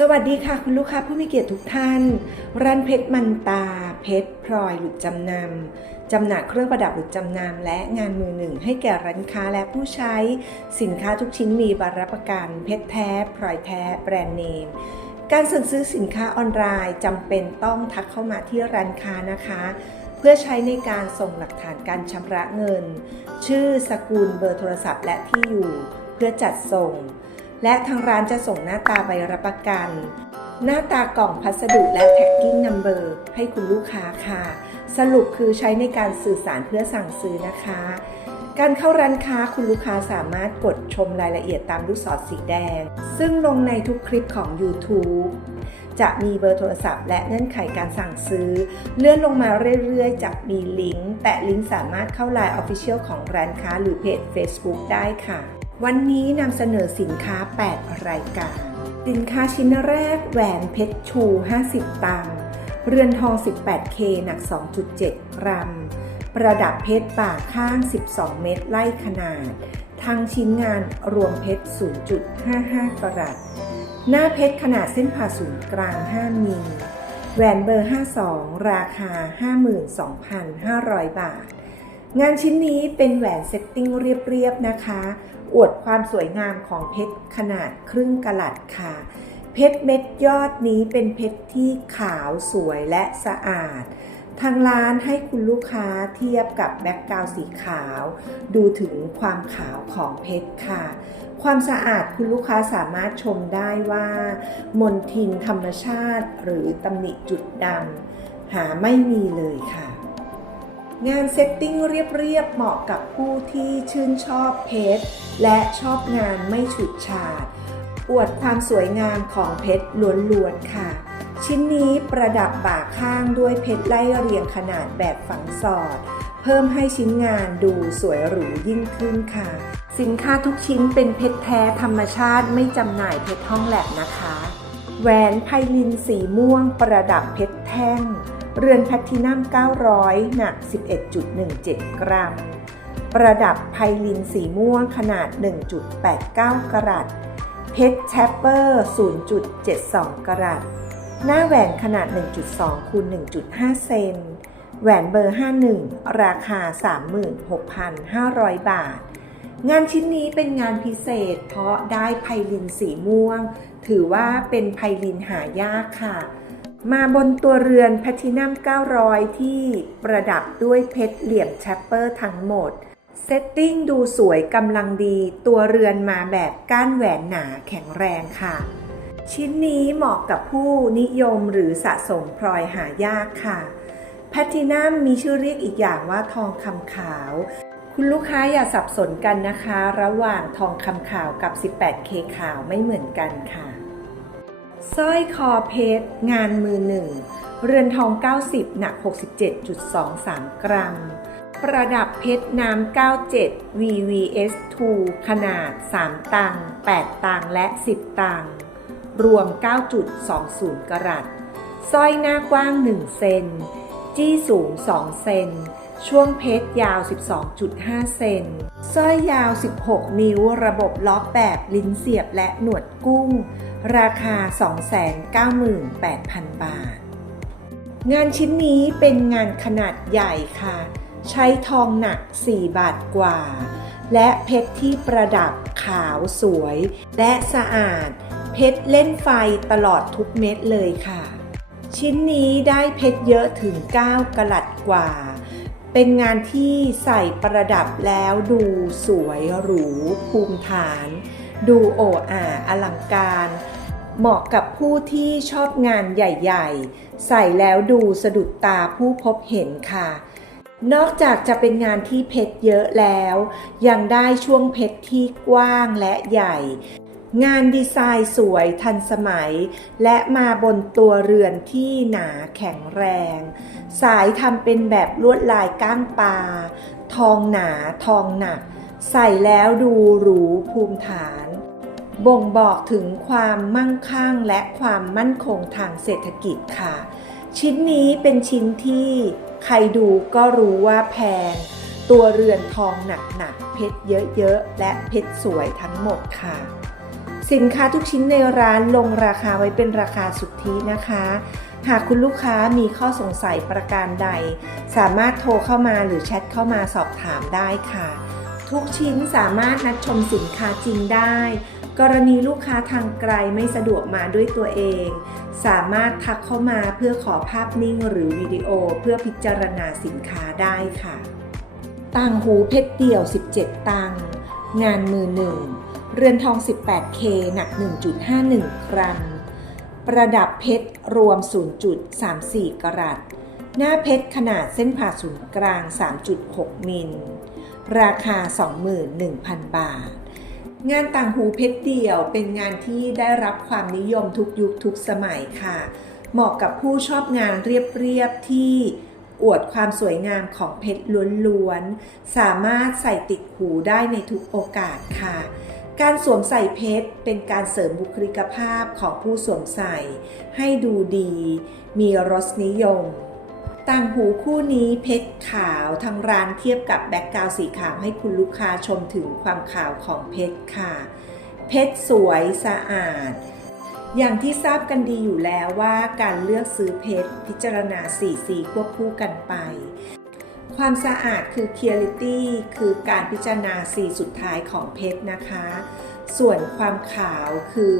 สวัสดีค่ะคุณลูกค้าผู้มีเกียรติทุกท่าน ร้านเพชรมันตา เพชรพลอยหลุดจำนำจำหน่ายเครื่องประดับหลุดจำนำและงานมือหนึ่ง ให้แก่ร้านค้าและผู้ใช้สินค้าทุกชิ้นมีบรับประกัน เพชรแท้พลอยแท้แบรนด์เนม การสั่งซื้อสินค้าออนไลน์จำเป็นต้องทักเข้ามาที่ร้านค้านะคะ เพื่อใช้ในการส่งหลักฐานการชำระเงิน ชื่อสกุลเบอร์โทรศัพท์ และที่อยู่ เพื่อจัดส่ง และทางร้านจะส่งหน้าตาใบรับประกัน หน้าตากล่องพัสดุและแท็กกิ้งนัมเบอร์ให้คุณลูกค้าค่ะ สรุปคือใช้ในการสื่อสารเพื่อสั่งซื้อนะคะ การเข้าร้านค้าคุณลูกค้าสามารถกดชมรายละเอียดตามลูกศรสีแดง ซึ่งลงในทุกคลิปของ YouTube จะมีเบอร์โทรศัพท์และเงื่อนไขการสั่งซื้อ เลื่อนลงมาเรื่อยๆจะมีลิงก์ แตะลิงก์สามารถเข้า Line Official ของร้านค้าหรือเพจ Facebook ได้ค่ะ วันนี้นำเสนอสินค้า 8 รายการ สินค้าชิ้นแรกแหวนเพชรชู 50 ตัง เรือนทอง 18K หนัก 2.7 กรัม ประดับเพชรป่าข้าง 12 เม็ดไล่ขนาด ทั้งชิ้นงานรวมเพชร 0.55 กรัต หน้าเพชรขนาดเส้นผ่าศูนย์กลาง 5 มิล แหวนเบอร์ 52 ราคา 52,500 บาท งานชิ้นนี้เป็นแหวนเซตติ้งเรียบๆนะคะ อวดความสวยงามของเพชรขนาดครึ่งกะลัดค่ะ เพชรเม็ดยอดนี้เป็นเพชรที่ขาวสวยและสะอาด ทางร้านให้คุณลูกค้าเทียบกับแบ็กกราวด์สีขาว ดูถึงความขาวของเพชรค่ะ ความสะอาดคุณลูกค้าสามารถชมได้ว่า มนทินธรรมชาติหรือตำหนิจุดดำหาไม่มีเลยค่ะ งานเซตติ้งเรียบๆ เหมาะกับผู้ที่ชื่นชอบเพชร และชอบงานไม่ฉูดฉาด อวดความสวยงามของเพชรล้วนๆ ค่ะ ชิ้นนี้ประดับบ่าข้างด้วยเพชรไล่เรียงขนาดแบบฝังสอด เพิ่มให้ชิ้นงานดูสวยหรูยิ่งขึ้นค่ะ สินค้าทุกชิ้นเป็นเพชรแท้ธรรมชาติไม่จำหน่ายเพชรห้องแลบนะคะ แหวนไพลินสีม่วงประดับเพชรแท่ง เรือนแพลตตินัม900 หนัก 11.17 กรัม ประดับไพลินสีม่วงขนาด 1.89 กรัต เพชรแชปเปอร์ 0.72 กรัต หน้าแหวนขนาด 1.2คูณ1.5 เซน แหวนเบอร์ 51 ราคา 36,500 บาท งานชิ้นนี้เป็นงานพิเศษเพราะได้ไพลินสีม่วง ถือว่าเป็นไพลินหายากค่ะ มาบนตัวเรือนแพลตินัม 900 ที่ประดับด้วยเพชรเหลี่ยมแชปเปอร์ทั้งหมด เซตติ้งดูสวยกำลังดี ตัวเรือนมาแบบก้านแหวนหนาแข็งแรงค่ะ ชิ้นนี้เหมาะกับผู้นิยมหรือสะสมพลอยหายากค่ะ แพลตินัมมีชื่อเรียกอีกอย่างว่าทองคำขาว คุณลูกค้าอย่าสับสนกันนะคะ ระหว่างทองคำขาวกับ 18K ขาวไม่เหมือนกันค่ะ สร้อยคอเพชร งานมือหนึ่ง เรือนทอง 90 หนัก 67.23 กรัม ประดับเพชรน้ำ 97 VVS 2 ขนาด 3 ตัง 8 ตัง และ 10 ตัง รวม 9.20 กรัตสร้อยหน้ากว้าง 1 เซน จี้สูง 2 เซน ช่วงเพชรยาว 12.5 เซน สร้อยยาว 16 นิ้ว ระบบล็อกแบบลิ้นเสียบและหนวดกุ้ง ราคา 298,000 บาท งานชิ้นนี้เป็นงานขนาดใหญ่ค่ะ ใช้ทองหนัก 4 บาทกว่า และเพชรที่ประดับขาวสวย และสะอาด เพชรเล่นไฟตลอดทุกเม็ดเลยค่ะ ชิ้นนี้ได้เพชรเยอะถึง 9กะลัดกว่า เป็นงานที่ใส่ประดับแล้วดูสวยหรูภูมิฐานดูโอ่อ่าอลังการ เหมาะกับผู้ที่ชอบงานใหญ่ๆ ใส่แล้วดูสะดุดตาผู้พบเห็นค่ะ นอกจากจะเป็นงานที่เพชรเยอะแล้ว ยังได้ช่วงเพชรที่กว้างและใหญ่ งานดีไซน์สวยทันสมัย และมาบนตัวเรือนที่หนาแข็งแรง สายทำเป็นแบบลวดลายก้างปลา ทองหนาทองหนัก ใส่แล้วดูหรูภูมิฐาน บ่งบอกถึงความมั่งคั่งและความมั่นคงทางเศรษฐกิจค่ะ ชิ้นนี้เป็นชิ้นที่ใครดูก็รู้ว่าแพง ตัวเรือนทองหนักๆเพชรเยอะๆ และเพชรสวยทั้งหมดค่ะ สินค้าทุกชิ้นในร้านลงราคาไว้เป็นราคาสุทธินะคะ หากคุณลูกค้ามีข้อสงสัยประการใด สามารถโทรเข้ามาหรือแชทเข้ามาสอบถามได้ค่ะ ทุกชิ้นสามารถนัดชมสินค้าจริงได้ กรณีลูกค้าทางไกลไม่สะดวกมาด้วยตัวเอง สามารถทักเข้ามาเพื่อขอภาพนิ่งหรือวิดีโอเพื่อพิจารณาสินค้าได้ค่ะ ต่างหูเพชรเดี่ยว 17 ตัง งานมือหนึ่ง เรือนทอง 18K หนัก 1.51 กรัม ประดับเพชรรวม 0.34 กรัต หน้าเพชรขนาดเส้นผ่าศูนย์กลาง 3.6 มิล ราคา 21,000 บาท งานต่างหูเพชรเดี่ยวเป็นงานที่ได้รับความนิยมทุกยุคทุกสมัยค่ะ เหมาะกับผู้ชอบงานเรียบๆที่อวดความสวยงามของเพชรล้วนๆ สามารถใส่ติดหูได้ในทุกโอกาสค่ะ การสวมใส่เพชรเป็นการเสริมบุคลิกภาพของผู้สวมใส่ ให้ดูดี มีรสนิยม ต่างหูคู่นี้เพชรขาวทางร้านเทียบกับแบ็กกราวด์สีขาวให้คุณลูกค้าชมถึงความขาวของเพชรค่ะ เพชรสวยสะอาด อย่างที่ทราบกันดีอยู่แล้วว่าการเลือกซื้อเพชรพิจารณาสีสีควบคู่กันไป ความสะอาดคือ Clarity คือการพิจารณาสีสุดท้ายของเพชรนะคะ ส่วนความขาวคือ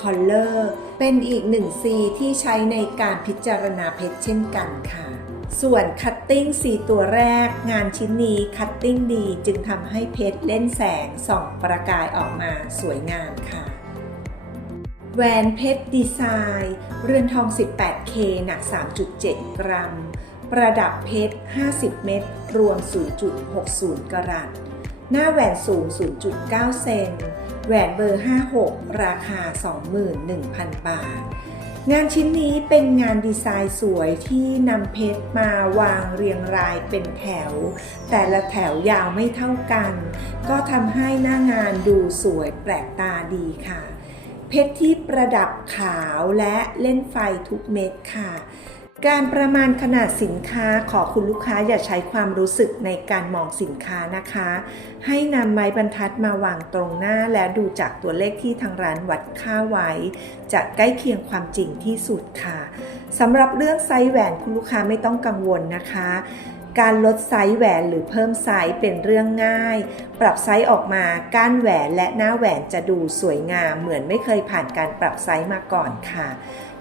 Color เป็นอีกหนึ่งสีที่ใช้ในการพิจารณาเพชรเช่นกันค่ะ ส่วนคัตติ้งสีตัวแรก งานชิ้นนี้คัตติ้งดีจึงทำให้เพชรเล่นแสงส่องประกายออกมาสวยงามค่ะแหวนเพชรดีไซน์ เรือนทอง 18K หนัก 3.7 กรัม ประดับเพชร 50 เม็ดรวม 0.60 กรัต หน้าแหวนสูง 0.9 เซน แหวนเบอร์ 56 ราคา 21,000 บาท งานชิ้นนี้เป็นงานดีไซน์สวยที่นำเพชรมาวางเรียงรายเป็นแถว แต่ละแถวยาวไม่เท่ากัน ก็ทำให้หน้างานดูสวยแปลกตาดีค่ะ เพชรที่ประดับขาวและเล่นไฟทุกเม็ดค่ะ การประมาณขนาดสินค้าขอคุณลูกค้าอย่าใช้ความรู้สึกในการมองสินค้านะคะ ให้นำไม้บรรทัดมาวางตรงหน้าและดูจากตัวเลขที่ทางร้านวัดค่าไว้ จะใกล้เคียงความจริงที่สุดค่ะสำหรับเรื่องไซส์แหวนคุณลูกค้าไม่ต้องกังวลนะคะ การลดไซส์แหวนหรือเพิ่มไซส์เป็นเรื่องง่าย ปรับไซส์ออกมาก้านแหวนและหน้าแหวนจะดูสวยงามเหมือนไม่เคยผ่านการปรับไซส์มาก่อนค่ะ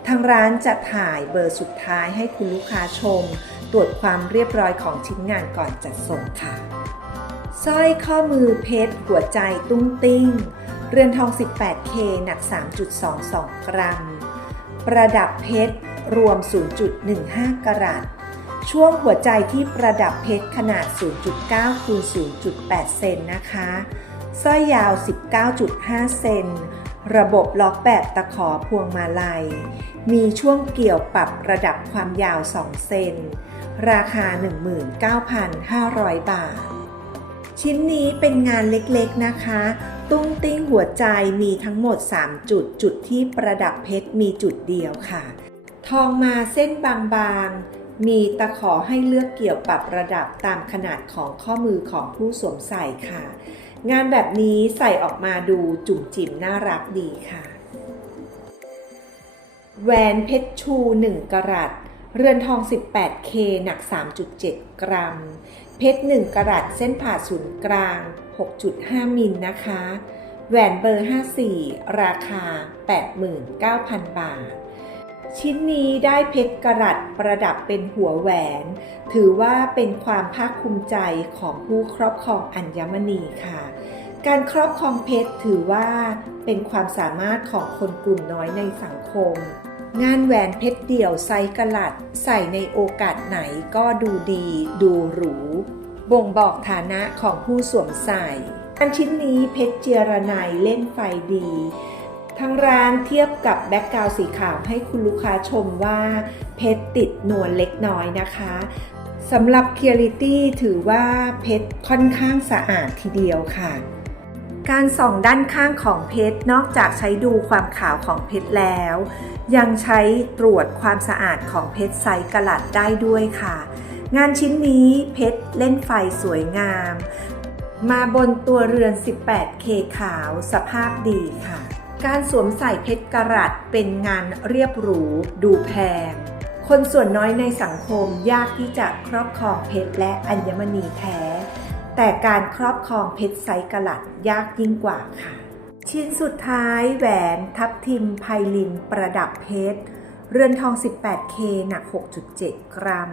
ทางร้านจะถ่ายเบอร์สุดท้ายให้คุณลูกค้าชม ตรวจความเรียบร้อยของชิ้นงานก่อนจัดส่งค่ะสร้อยข้อมือเพชรหัวใจตุ้งติ้ง เรือนทอง 18K หนัก 3.22 กรัม ประดับเพชรรวม 0.15 กรัตช่วงหัวใจที่ประดับเพชรขนาด 0.9คูณ0.8 เซนนะคะ สร้อยยาว 19.5 เซน ระบบล็อกแบบตะขอพวงมาลัย มีช่วงเกี่ยวปรับระดับความยาว 2 เซน ราคา 19,500 บาท ชิ้นนี้เป็นงานเล็กๆนะคะ ตุ้งติ้งหัวใจมีทั้งหมด 3 จุด จุดที่ประดับเพชรมีจุดเดียวค่ะ ทองมาเส้นบางๆ มีตะขอให้เลือกเกี่ยวปรับระดับตามขนาดของข้อมือของผู้สวมใส่ค่ะ งานแบบนี้ใส่ออกมาดูจุ่มจิ๋มน่ารักดีค่ะ แหวนเพชรชู 1 กรัตเรือนทอง 18K หนัก 3.7 กรัม เพชร 1 กรัตเส้นผ่าศูนย์กลาง 6.5 มิลนะคะ แหวนเบอร์ 54 ราคา 89,000 บาท ชิ้นนี้ได้เพชรกรัตประดับเป็นหัวแหวน ถือว่าเป็นความภาคภูมิใจของผู้ครอบครองอัญมณีค่ะ การครอบครองเพชรถือว่าเป็นความสามารถของคนกลุ่มน้อยในสังคม งานแหวนเพชรเดี่ยวไซส์กะลัด ใส่ในโอกาสไหนก็ดูดีดูหรู บ่งบอกฐานะของผู้สวมใส่งานชิ้นนี้เพชรเจียรนัยเล่นไฟดี ทางร้านเทียบกับแบ็กกราวด์สีขาวให้คุณลูกค้าชมว่าเพชรติดนวลเล็กน้อยนะคะสำหรับ Clarity ถือว่าเพชรค่อนข้างสะอาดทีเดียวค่ะ การส่องด้านข้างของเพชรนอกจากใช้ดูความขาวของเพชรแล้ว ยังใช้ตรวจความสะอาดของเพชรไซส์กะลัดได้ด้วยค่ะ งานชิ้นนี้เพชรเล่นไฟสวยงาม มาบนตัวเรือน 18K ขาวสภาพดีค่ะ การสวมใส่เพชรกรัตเป็นงานเรียบหรู ดูแพง คนส่วนน้อยในสังคมยากที่จะครอบครองเพชรและอัญมณีแท้ แต่การครอบครองเพชรไซกรัตยากยิ่งกว่าค่ะ ชิ้นสุดท้ายแหวนทับทิมไพลินประดับเพชร เรือนทอง 18K หนัก 6.7 กรัม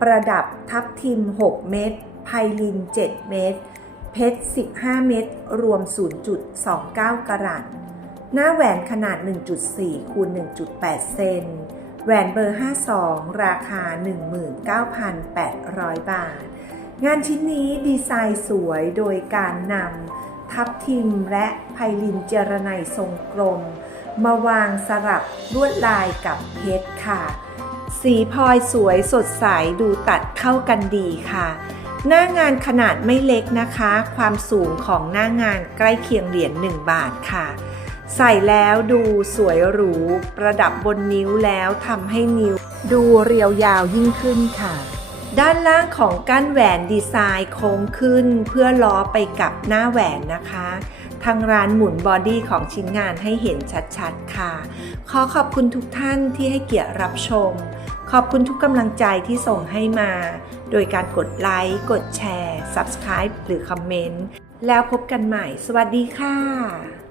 ประดับทับทิม 6 เม็ดไพลิน 7 เม็ดเพชร 15 เม็ดรวม 0.29 กรัต หน้าแหวนขนาด 1.4 คูณ 1.8 เซน แหวนเบอร์ 52 ราคา 19,800 บาท งานชิ้นนี้ดีไซน์สวยโดยการนำทับทิมและไพลินเจรไนทรงกลม มาวางสลับลวดลายกับเพชรค่ะ สีพลอยสวยสดใสดูตัดเข้ากันดีค่ะหน้างานขนาดไม่เล็กนะคะ ความสูงของหน้างานใกล้เคียงเหรียญ1บาทค่ะ ใส่แล้วดูสวยหรู ประดับบนนิ้วแล้วทำให้นิ้ว ดูเรียวยาวยิ่งขึ้นค่ะ ด้านล่างของก้านแหวนดีไซน์โค้งขึ้น เพื่อล้อไปกับหน้าแหวนนะคะ ทางร้านหมุนบอดี้ของชิ้นงานให้เห็นชัดๆค่ะ ขอขอบคุณทุกท่านที่ให้เกียรติรับชม ขอบคุณทุกกำลังใจที่ส่งให้มา โดยการกดไลค์ กดแชร์ Subscribe หรือคอมเมนต์ แล้วพบกันใหม่ สวัสดีค่ะ